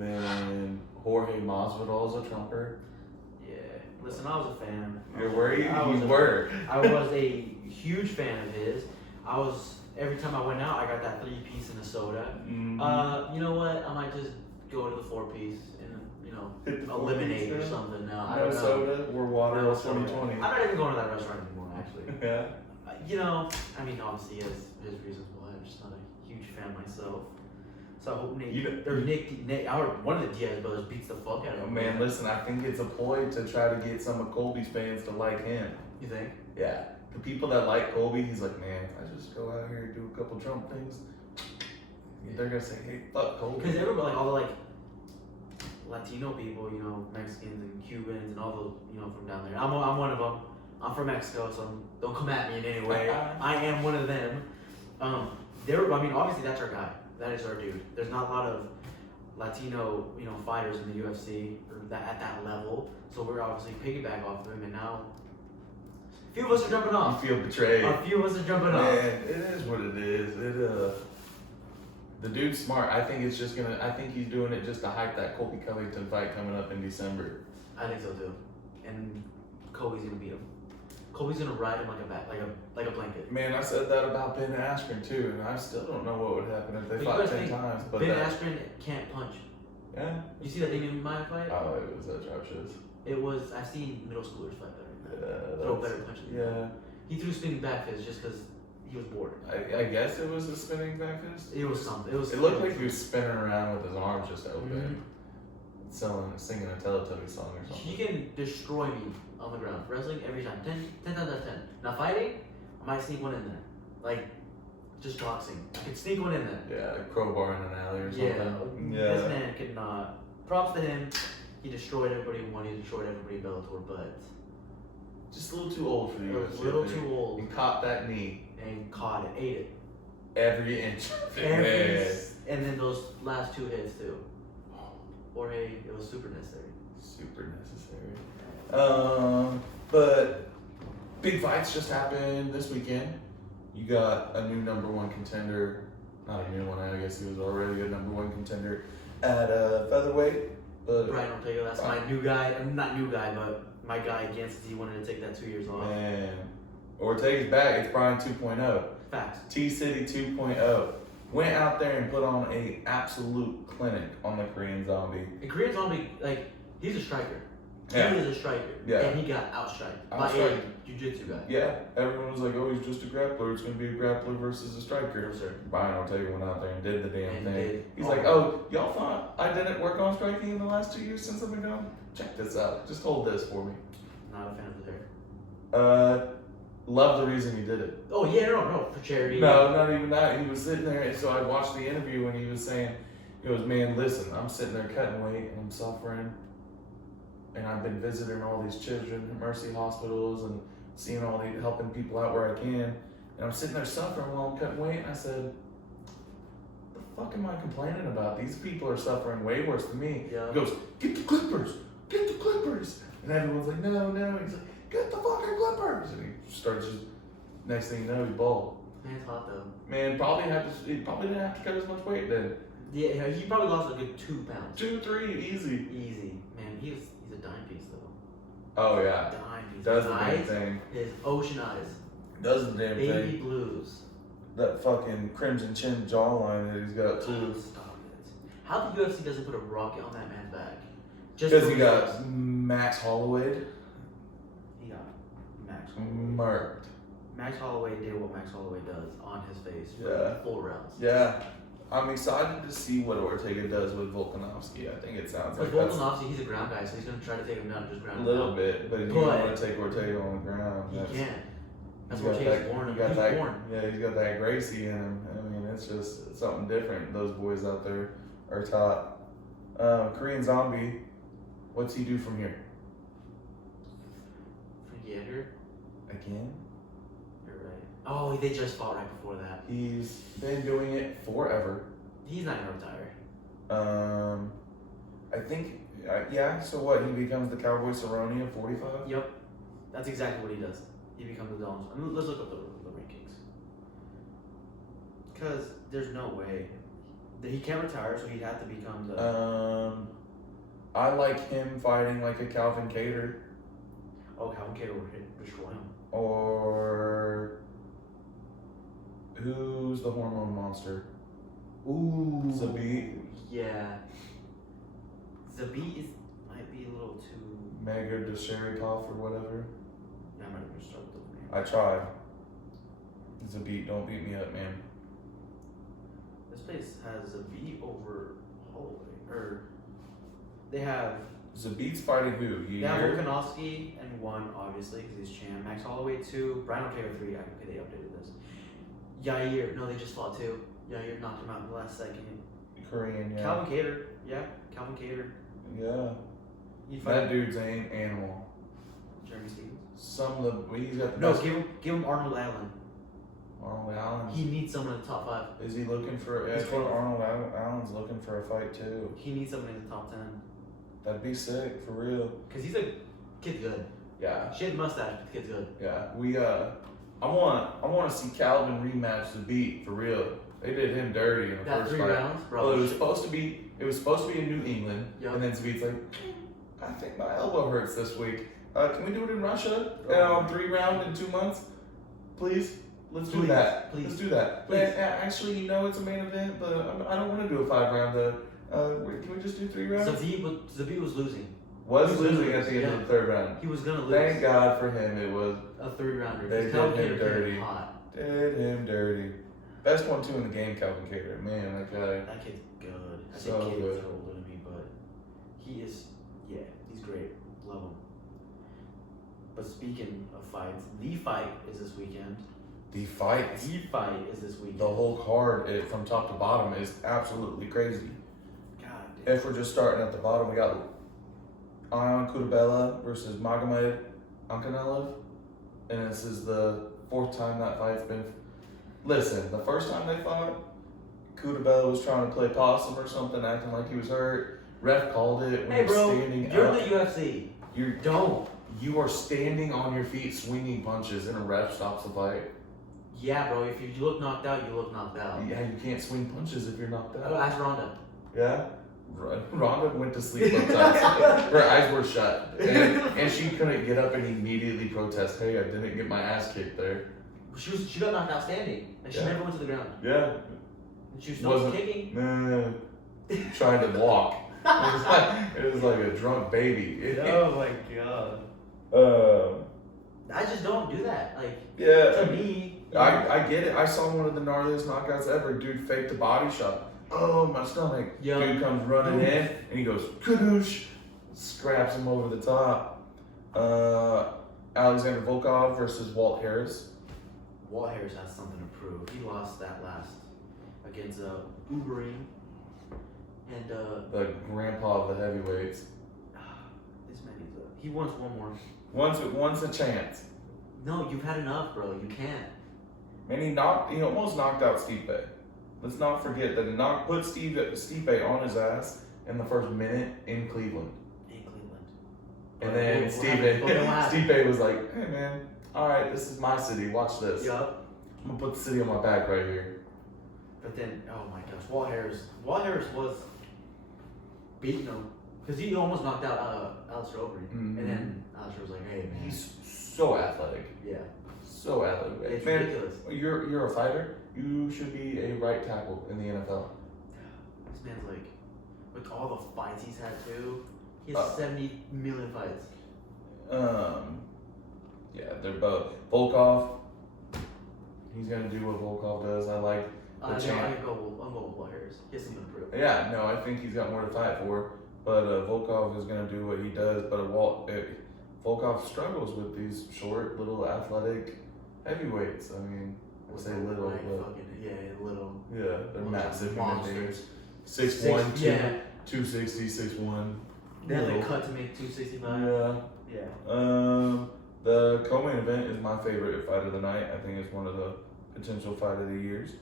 Then Jorge Masvidal's a trumper. Yeah. Listen, I was a fan. You were? I was a huge fan of his. Every time I went out, I got that 3-piece and a soda. Mm-hmm. You know what? I might just go to the 4-piece and Hit the eliminate 4-piece or something. No, I No don't know. soda or water No or soda. 2020. I'm not even going to that restaurant anymore, actually. Yeah. I mean, obviously he has his reasons why. I'm just not a huge fan myself. So I hope one of the Diaz brothers beats the fuck out of him. Man, listen, I think it's a ploy to try to get some of Colby's fans to like him. You think? Yeah. The people that like Colby, he's like, man, if I just go out here and do a couple Trump things, they're gonna say, hey, fuck Colby. Because everybody, all the Latino people, Mexicans and Cubans and all those, from down there. I'm one of them. I'm from Mexico, so don't come at me in any way. I am one of them. Obviously that's our guy. That is our dude. There's not a lot of Latino, fighters in the UFC at that level. So we're obviously piggyback off of him, and now a few of us are jumping off. You feel betrayed. A few of us are jumping off. Man, it is what it is. The dude's smart. I think he's doing it just to hype that Colby Covington fight coming up in December. I think so too. And Colby's gonna beat him. Colby's gonna ride him like a blanket. Man, I said that about Ben Askren too, and I still don't know what would happen if they fought 10 times. But Ben Askren can't punch. Yeah. You see that thing in my fight? Oh, it was atrocious. I've seen middle schoolers fight better than that. Yeah, Throw better punches than that. Yeah. He threw spinning back fist just because he was bored. I guess it was a spinning back fist. It was something. It looked like he was spinning around with his arms just open, singing a Teletubby song or something. He can destroy me on the ground. Wrestling every time. 10 times out of 10. Now fighting, I might sneak one in there. Just boxing. I could sneak one in there. Yeah, like crowbar in an alley or something. Yeah. This man could not. Props to him. He destroyed everybody who won. He destroyed everybody in Bellator, but just a little too old for you. A little too old. He caught that knee. And caught it. Ate it. Every inch. And then those last 2 hits too. It was super necessary. Super necessary. But big fights just happened this weekend. You got a new #1 contender. Not a new one, I guess he was already a #1 contender at featherweight. But Brian Ortega, that's my new guy. Not new guy, but my guy against he wanted to take that 2 years off. Man, Ortega's back. It's Brian 2.0. Facts. T-City 2.0. Went out there and put on a absolute clinic on the Korean Zombie. The Korean Zombie, he's a striker. Yeah. He is a striker. Yeah. And he got outstriked by a jiu-jitsu guy. Yeah, everyone was like, oh, he's just a grappler. It's going to be a grappler versus a striker. No, sir. Brian Ortega went out there and did the damn thing. Did. He's like, oh, y'all thought I didn't work on striking in the last 2 years since I've been gone? Check this out. Just hold this for me. Not a fan of the hair. Love the reason he did it. Oh, yeah, no, for charity. No, not even that. He was sitting there, and so I watched the interview and he was saying, he goes, man, listen, I'm sitting there cutting weight and I'm suffering. And I've been visiting all these children at Mercy hospitals and seeing helping people out where I can. And I'm sitting there suffering while I'm cutting weight. And I said, the fuck am I complaining about? These people are suffering way worse than me. Yeah. He goes, get the clippers. Get the clippers. And everyone's like, no. He's like, get the fucking clippers. And he starts just, next thing you know, he's bald. Man's hot though. Man, he probably didn't have to cut as much weight then. Yeah, he probably lost a good 2 pounds. 2, 3, easy. Easy. Man, he's a dime piece though. Oh yeah. Dime piece. Does the His damn thing. His ocean eyes. Does the damn thing. Baby blues. That fucking crimson chin jawline that he's got too. Stop it. How the UFC doesn't put a rocket on that man's back? Because he got Max Holloway. He got Max Holloway. Murked. Max Holloway did what Max Holloway does on his face for Yeah. 4 rounds. Yeah. I'm excited to see what Ortega does with Volkanovski. I think it sounds like Volkanovski, he's a ground guy, so he's going to try to take him down just ground. a little bit, but you don't want to take Ortega on the ground. He can't. That's he's what Ortega's born. He's born. Yeah, he's got that Gracie in him. I mean, it's just something different. Those boys out there are top. Korean Zombie, what's he do from here? Frankie Edgar? Again? You're right. Oh, they just fought right before that. He's been doing it forever. He's not going to retire. I think, yeah, so what? He becomes the Cowboy Cerrone at 45? Yep. That's exactly what he does. He becomes the Donald. Let's look up the rankings. Because there's no way He can't retire, so he'd have to become the. I like him fighting like a Calvin Kattar. Oh, Calvin Kattar would destroy him. Or who's the hormone monster? Ooh. Zabit. Yeah. Zabit might be a little too. Mega Desherikov or whatever. Yeah, I'm not gonna start with the name. I tried. Zabit, don't beat me up, man. This place has Zabit over Holloway, or they have. Zabit's fighting who? They have Volkanovski and 1, obviously, because he's champ. Max Holloway 2. Brian Ortega 3. Okay, they updated this. Yair. No, they just fought 2. Yair knocked him out in the last second. Korean, yeah. Calvin Kattar. Yeah, Calvin Kattar. Yeah. He'd That fight dude's an animal. Jeremy Stevens. Some of the he's got the No, best. give him Arnold Allen. Arnold Allen. He needs someone in the top 5. Is he looking for? I He's think Arnold Allen's looking for a fight too. He needs someone in the top 10. That'd be sick for real. Cause he's a kid's good. Yeah. Shaved mustache, but the kid's good. Yeah. I want to see Calvin rematch the beat for real. They did him dirty in the That first 3 fight. rounds, bro. Well, it was supposed to be in New England, Yep. and then Zabit's like, I think my elbow hurts this week. Can we do it in Russia? 3 rounds in 2 months, please. Let's do that. Please. Let's do that. Please. Man, actually, it's a main event, but I don't want to do a 5 round. Can we just do 3 rounds? Zabit was losing. Was He was losing at the end yeah. of the 3rd round. He was gonna lose. Thank God for him. It was A 3rd rounder. They did Calvin him Kattar dirty. came hot. did him dirty. Best one too in the game, Calvin Kattar. Man, that guy. That kid's good. I So think kids good. are older than me, but he is. Yeah, he's great. Love him. But speaking of fights, the fight is this weekend. The fight. The fight is this weekend. The whole card, from top to bottom, is absolutely crazy. God damn. If we're just starting at the bottom, we got Ion Kutabella versus Magomed Ankalaev, and this is the 4th time that fight's been. Listen, the first time they fought, Kutabella was trying to play possum or something, acting like he was hurt. Ref called it when Hey, you're bro, standing you're up. in the UFC. You are standing on your feet, swinging punches, and a ref stops the fight. Yeah, bro. If you look knocked out, you look knocked out. Yeah, you can't swing punches if you're knocked Oh, out. ask Ronda. Yeah. Ronda went to sleep sometimes. Her eyes were shut, and she couldn't get up and immediately protest. Hey, I didn't get my ass kicked there. She got knocked out standing, and she Yeah. never went to the ground. Yeah. And she was still Wasn't- kicking. Trying to walk. It was like a drunk baby. Oh my god. I just don't do that. Like, Yeah. to me. I get it. I saw one of the gnarliest knockouts ever. Dude faked a body shot. Oh, my stomach. Yeah. Dude comes running in, and he goes, kadoosh, scraps him over the top. Alexander Volkov versus Walt Harris. Walt Harris has something to prove. He lost that last against Ubering. And The grandpa of the heavyweights. this man is he wants one more. Once a chance. No, you've had enough, bro. You can't. Man, he almost knocked out Stipe. Let's not forget that he put Stipe on his ass in the first minute in Cleveland. In Cleveland. And then What happened? Stipe was like, hey man, alright, this is my city, watch this. Yup. I'm gonna put the city on my back right here. But then, oh my gosh, Walt Harris was beating him because he almost knocked out Alistair Overeem, Mhm. and then Alistair was like, "Hey man, He's so athletic. yeah, So athletic. it's Man, ridiculous." you're a fighter. You should be a right tackle in the NFL. This man's like, with all the fights he's had too, he has Uh, 70 million fights. Yeah, they're both. Volkov, he's gonna do what Volkov does. I like the I'm champ. going with Walt Harris. He has something to prove. Yeah, no, I think he's got more to fight for. But Volkov is gonna do what he does. But Volkov struggles with these short, little, athletic heavyweights. I mean, I say little, Like, but little. yeah, they're massive human monsters. beings. 6'1", Yeah. 260, 6'1". They have to Little. cut to make 265. Yeah. Yeah. The co-main event is my favorite fight of the night. I think it's one of the potential fight of the years.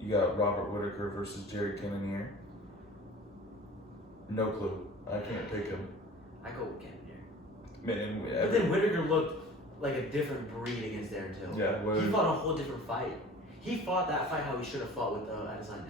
You got Robert Whittaker versus Jerry Cannonier. No clue. I can't pick him. I go with Cannonier. Man, But then Whittaker looked like a different breed against Darren Till. Yeah, He fought a whole different fight. He fought that fight how he should have fought with Adesanya.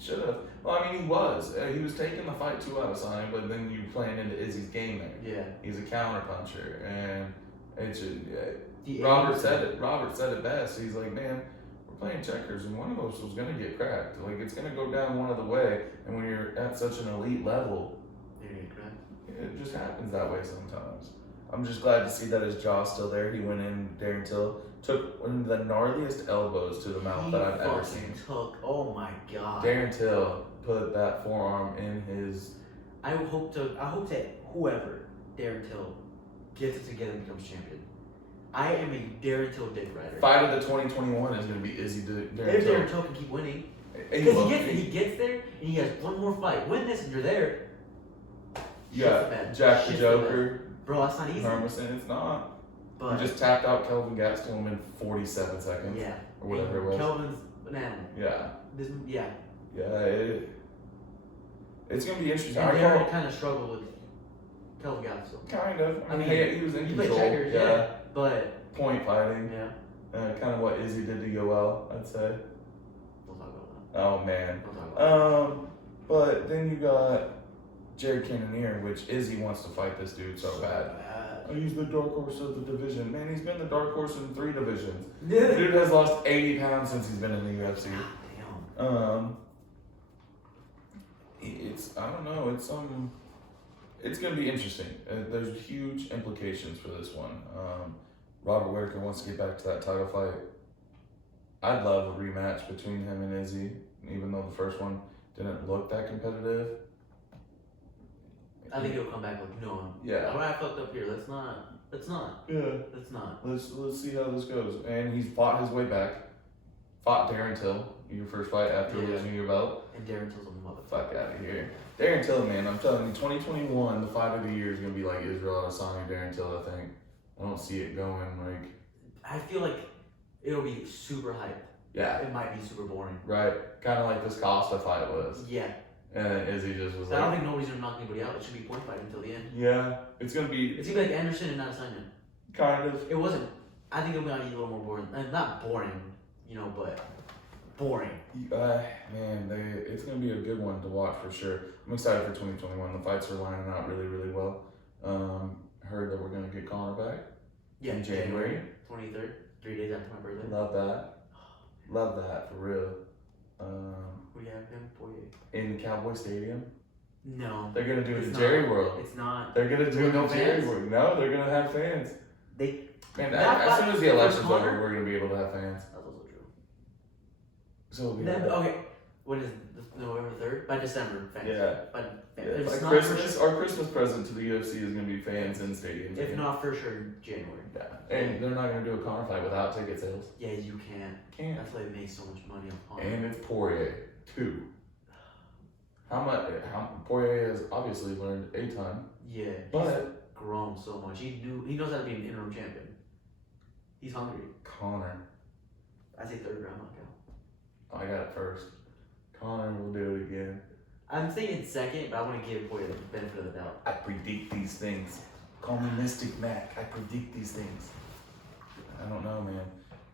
Should have. Well, I mean, he was. He was taking the fight 2 out of Sonny, but then you're playing into Izzy's game there. Yeah. He's a counter puncher, and it's The Robert aim- said it. Robert said it best. He's like, man, we're playing checkers, and one of those was gonna get cracked. Like it's gonna go down one other way, and when you're at such an elite level, You're gonna get cracked. it just happens that way sometimes. I'm just glad to see that his jaw's still there. He went in, Darren Till took one of the gnarliest elbows to the mouth that I've ever seen. Oh my god. Darren Till put that forearm in his. I hope that whoever Darren Till gets it together and becomes champion. I am a Darren Till dick rider. Fight of the 2021 is going to be Izzy Darren If Till. Darren Till can keep winning, He because will. he gets there and he has one more fight. Win this and you're there. You got Jack the Shit's Joker, Bro, that's not easy. Hermanson. It's not. But He just tapped out Kelvin Gastelum in 47 seconds. yeah, Or whatever it was. Kelvin's an animal. Yeah. Yeah. Yeah. It's going to be interesting. And I Darren call, kind of struggled with Kelvin Gastelum. kind of. I mean, mean, he was in He control. played checkers, yeah. But Point fighting. yeah, Kind of what Izzy did to Yoel, I'd say. we'll talk about that. Oh, man. We'll talk about that. But then you got Jared Cannonier, which Izzy wants to fight this dude so bad. He's the dark horse of the division. Man, he's been the dark horse in 3 divisions. The dude has lost 80 pounds since he's been in the UFC. Damn. It's I don't know. It's gonna be interesting. There's huge implications for this one. Robert Whitaker wants to get back to that title fight. I'd love a rematch between him and Izzy, even though the first one didn't look that competitive. I think he'll come back like, no, Yeah. I fucked up here. Let's not. Yeah. Let's see how this goes. And he's fought his way back. Fought Darren Till, your first fight after Yeah. losing your belt. And Darren Till's a motherfucker. Fuck out of here. Darren Till, man, I'm telling you, 2021, the fight of the year is gonna be like Israel Adesanya, Darren Till. I think. I don't see it going like. I feel like it'll be super hyped. Yeah. It might be super boring. Right. Kind of like this Costa fight was. Yeah. And then Izzy just was I don't like. think nobody's gonna knock anybody out. It should be point fight until the end. Yeah. It's gonna be It's gonna be like Anderson and Adesanya. kind of. It wasn't. I think it'll be a little more boring. Not boring, but boring. Man, it's gonna be a good one to watch for sure. I'm excited for 2021. The fights are lining out really, really well. Heard that we're gonna get Connor back. Yeah. In January. 23rd, 3 days after my birthday. Love that. Love that for real. We have him, Poirier. In Cowboy Stadium, No. they're gonna do it It's in not. Jerry World. It's not. They're gonna do it No in Jerry fans? World. No, they're gonna have fans. They. Man, That as soon as the fight election's was Connor? over, we're gonna be able to have fans. That's also true. So it'll be Okay. When is November 3rd? By December, fans. Yeah. But Yeah, if like it's not Christmas, for our Christmas present to the UFC is gonna be fans in stadiums. if not for sure, January. Yeah, and they're not gonna do a Connor fight without ticket sales. Yeah, you can. Can't. That's why they make so much money on it. And it's Poirier too. Poirier has obviously learned a ton, Yeah, he's but grown so much. He knows how to be an interim champion. He's hungry. Connor, I say third round knockout. I got it first. Connor will do it again. I'm thinking second, but I want to give Poirier the benefit of the doubt. I predict these things. Call me Mystic Mac. I predict these things. I don't know, man.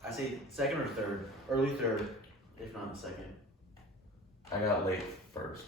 I say second or third, early third, if not the second. I got late first.